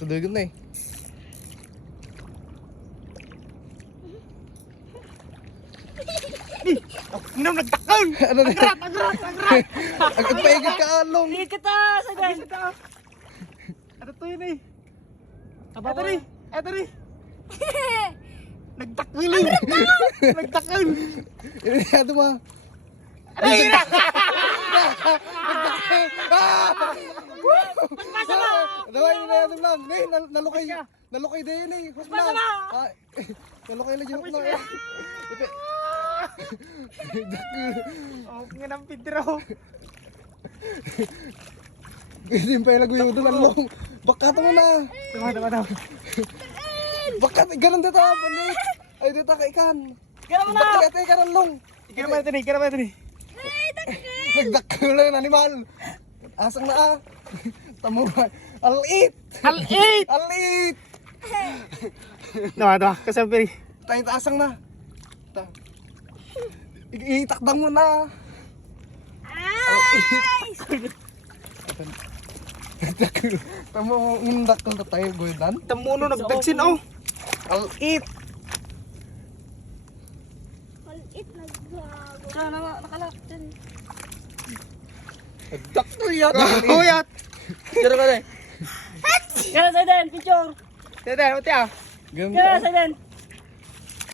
Sa dugon na eh. Minam nagtakal! ano na? Agrat, agrat! Ang agpaigit ka along. Kita sa gan. Ano to yun eh? Eto rin! Eto rin! Nagtakal eh! Nagtakal! Ano ma? Aray! Daway na yan lang. Eh, nal- nalukay. Nalukay din yun eh. Husma. Ah, Nalukay lang yung hukma. Ipe- Oh, nga ng Pedro! Hindi pa yung lagay doon along. Bakat mo na. Tama, tama, tama. Bakat. Ganun dito. Balik. Ay dito ka ikan. Gano'n mo na. Bakat ito ikan along. Ikaw naman ito ni, ikaw naman ito ni. Nagdakil lang yung animal. Asang na ah. Tamo ba? Alit. Al-8! Alit. Tama, tama. Kasabi rin. Tayo taasang na. Ta. I- Itakdang mo na. Nagdakil. Tamo mo undakil na tayo goydan. Tamuno nagdagsin oh. Alit. Malit nagbago. Sana na nakalak dyan. Nagdakil yan. Oh, yat! Pero ka na. Gano'n sa den, picture. Tete, mati ah. Ganun Gano'n sa den.